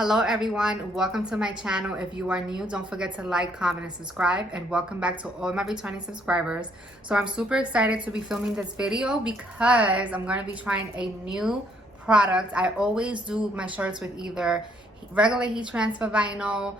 Hello everyone, welcome to my channel. If you are new, don't forget to like, comment, and subscribe, and welcome back to all my returning subscribers. So I'm super excited to be filming this video because I'm going to be trying a new product. I always do my shirts with either regular heat transfer vinyl,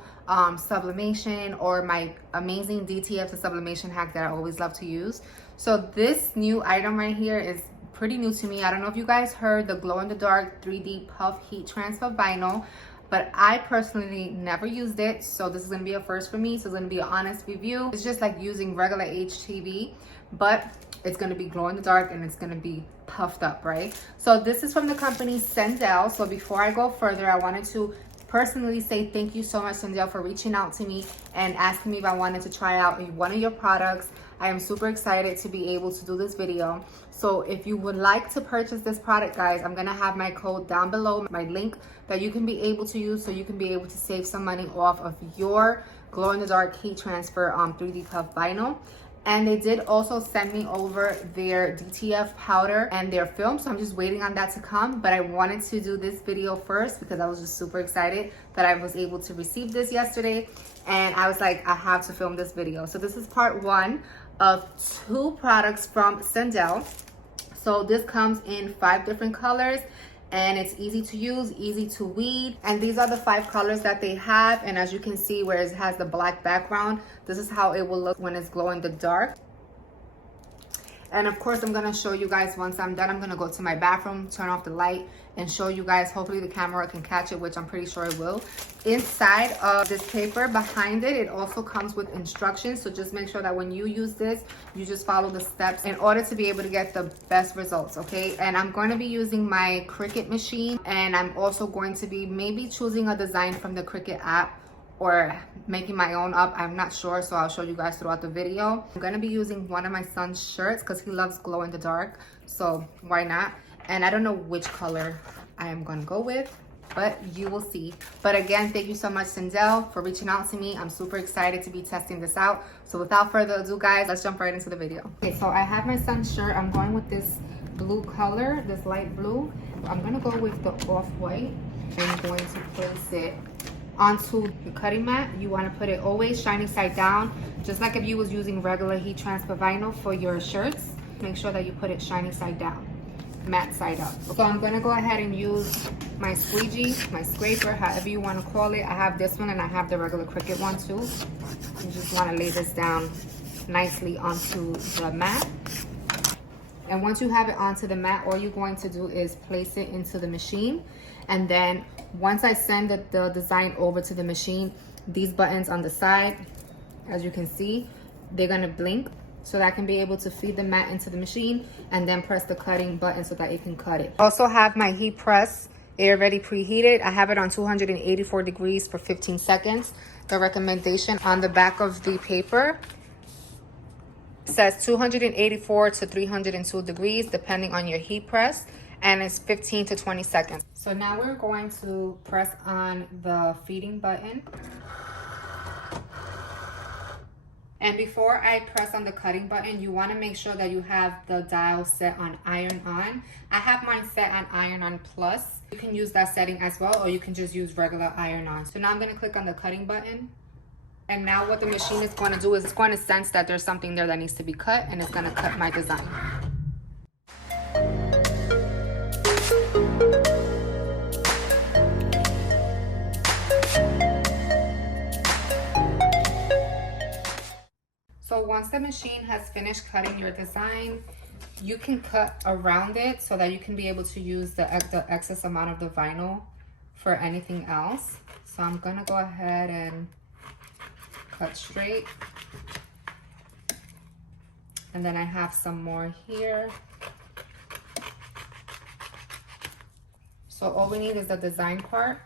sublimation, or my amazing DTF to sublimation hack that I always love to use. So this new item right here is pretty new to me. I don't know if you guys heard the glow in the dark 3D puff heat transfer vinyl, but I personally never used it, so this is gonna be a first for me. So it's gonna be an honest review. It's just like using regular HTV, but it's gonna be glow in the dark and it's gonna be puffed up, right? So this is from the company CenDale. So before I go further, I wanted to personally say thank you so much, CenDale, for reaching out to me and asking me if I wanted to try out one of your products. I am super excited to be able to do this video. So if you would like to purchase this product, guys, I'm gonna have my code down below, my link that you can be able to use so you can be able to save some money off of your glow in the dark heat transfer 3D puff vinyl. And they did also send me over their DTF powder and their film, so I'm just waiting on that to come. But I wanted to do this video first because I was just super excited that I was able to receive this yesterday, and I was like, I have to film this video. So this is part one of 2 products from CenDale. So this comes in 5 different colors, and it's easy to use, easy to weed. And these are the 5 colors that they have. And as you can see, where it has the black background, this is how it will look when it's glow in the dark. And of course, I'm gonna show you guys once I'm done. I'm gonna go to my bathroom, turn off the light, and show you guys. Hopefully the camera can catch it, which I'm pretty sure it will. Inside of this paper, behind it, it also comes with instructions. So just make sure that when you use this, you just follow the steps in order to be able to get the best results, okay? And I'm going to be using my Cricut machine, and I'm also going to be maybe choosing a design from the Cricut app or making my own up. I'm not sure, so I'll show you guys throughout the video. I'm gonna be using one of my son's shirts because he loves glow in the dark, so why not? And I don't know which color I am gonna go with, but you will see. But again, thank you so much, CenDale, for reaching out to me. I'm super excited to be testing this out. So without further ado, guys, let's jump right into the video. Okay, so I have my son's shirt. I'm going with this blue color, this light blue. I'm gonna go with the off-white. I'm going to place it onto the cutting mat. You want to put it always shining side down, just like if you was using regular heat transfer vinyl for your shirts. Make sure that you put it shining side down, matte side up. So I'm going to go ahead and use my squeegee, my scraper, however you want to call it. I have this one and I have the regular Cricut one too. You just want to lay this down nicely onto the mat. And once you have it onto the mat, all you're going to do is place it into the machine. And then once I send the design over to the machine, these buttons on the side, as you can see, they're gonna blink so that I can be able to feed the mat into the machine and then press the cutting button so that it can cut it. I also have my heat press. It already preheated. I have it on 284 degrees for 15 seconds. The recommendation on the back of the paper says 284 to 302 degrees depending on your heat press, and it's 15 to 20 seconds. So now we're going to press on the feeding button. And before I press on the cutting button, you want to make sure that you have the dial set on iron on. I have mine set on iron on plus. You can use that setting as well, or you can just use regular iron on. So now I'm going to click on the cutting button. And now what the machine is going to do is it's going to sense that there's something there that needs to be cut, and it's going to cut my design. So once the machine has finished cutting your design, you can cut around it so that you can be able to use the excess amount of the vinyl for anything else. So I'm gonna go ahead and cut straight. And then I have some more here. So all we need is the design part.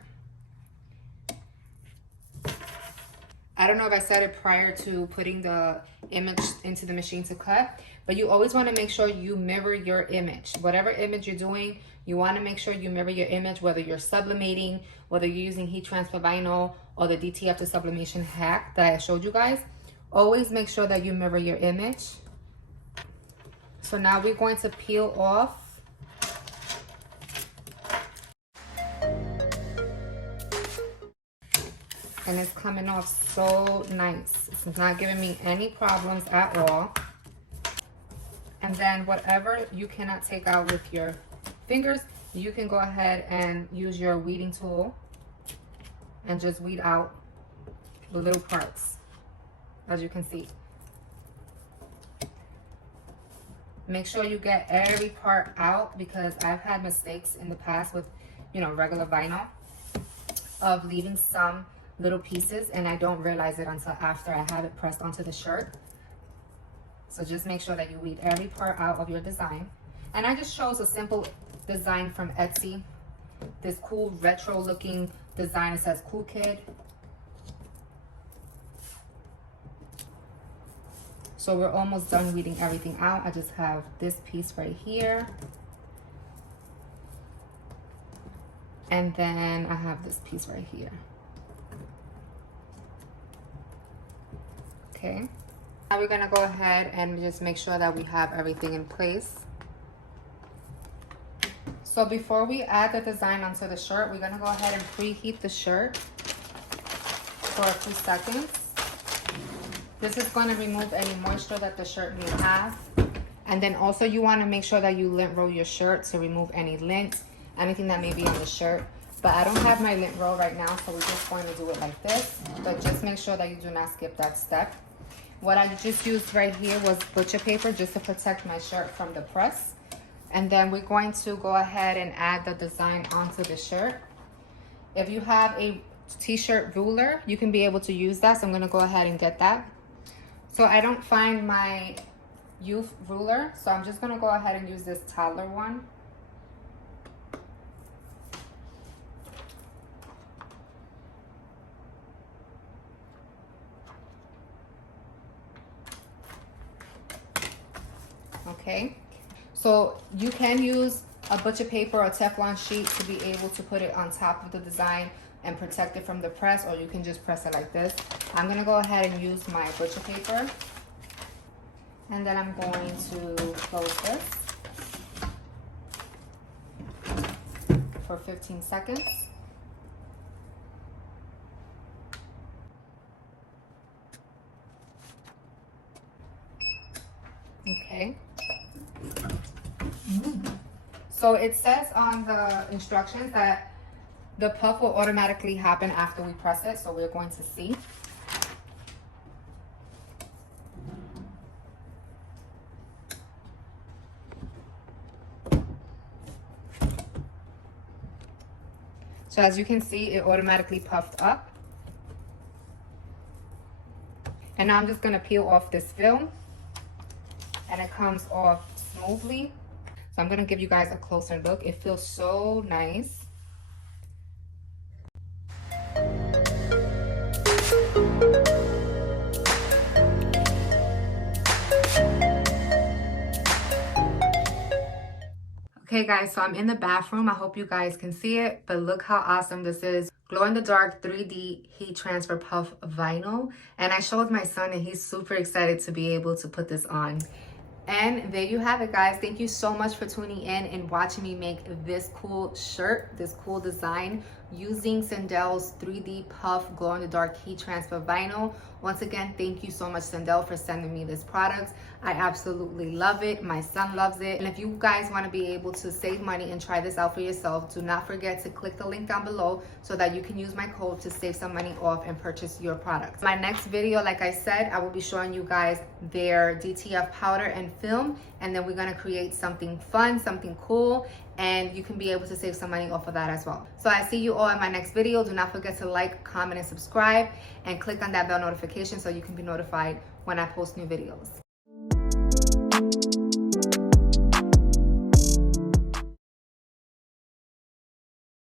I don't know if I said it prior to putting the image into the machine to cut, but you always want to make sure you mirror your image. Whatever image you're doing, you want to make sure you mirror your image, whether you're sublimating, whether you're using heat transfer vinyl or the DTF to sublimation hack that I showed you guys. Always make sure that you mirror your image. So now we're going to peel off And it's coming off so nice. It's not giving me any problems at all. And then whatever you cannot take out with your fingers, you can go ahead and use your weeding tool and just weed out the little parts, as you can see. Make sure you get every part out, because I've had mistakes in the past with, you know, regular vinyl, of leaving some little pieces and I don't realize it until after I have it pressed onto the shirt. So just make sure that you weed every part out of your design. And I just chose a simple design from Etsy. This cool retro looking design. It says Cool Kid. So we're almost done weeding everything out. I just have this piece right here. And then I have this piece right here. Okay. Now we're gonna go ahead and just make sure that we have everything in place. So before we add the design onto the shirt, we're gonna go ahead and preheat the shirt for a few seconds. This is going to remove any moisture that the shirt may have. And then also you want to make sure that you lint roll your shirt to remove any lint, anything that may be on the shirt. But I don't have my lint roll right now, so we're just going to do it like this. But just make sure that you do not skip that step. What I just used right here was butcher paper just to protect my shirt from the press. And then we're going to go ahead and add the design onto the shirt. If you have a t-shirt ruler, you can be able to use that. So I'm going to go ahead and get that. So I don't find my youth ruler, so I'm just gonna go ahead and use this toddler one. Okay, so you can use a butcher paper or a Teflon sheet to be able to put it on top of the design and protect it from the press, or you can just press it like this. I'm gonna go ahead and use my butcher paper, and then I'm going to close this for 15 seconds. Okay. So it says on the instructions that the puff will automatically happen after we press it, so we're going to see. So as you can see, it automatically puffed up. And now I'm just gonna peel off this film, and it comes off smoothly. So I'm gonna give you guys a closer look. It feels so nice. Okay guys, so I'm in the bathroom. I hope you guys can see it, but look how awesome this is. Glow in the dark 3D heat transfer puff vinyl. And I showed my son and he's super excited to be able to put this on. And there you have it, guys. Thank you so much for tuning in and watching me make this cool shirt, this cool design using CenDale's 3D puff glow in the dark heat transfer vinyl. Once again, thank you so much, CenDale, for sending me this product. I absolutely love it. My son loves it. And if you guys want to be able to save money and try this out for yourself, do not forget to click the link down below so that you can use my code to save some money off and purchase your product. My next video, like I said, I will be showing you guys their DTF powder and film, and then we're going to create something fun, something cool, and you can be able to save some money off of that as well. So I see you all in my next video. Do not forget to like, comment, and subscribe, and click on that bell notification so you can be notified when I post new videos.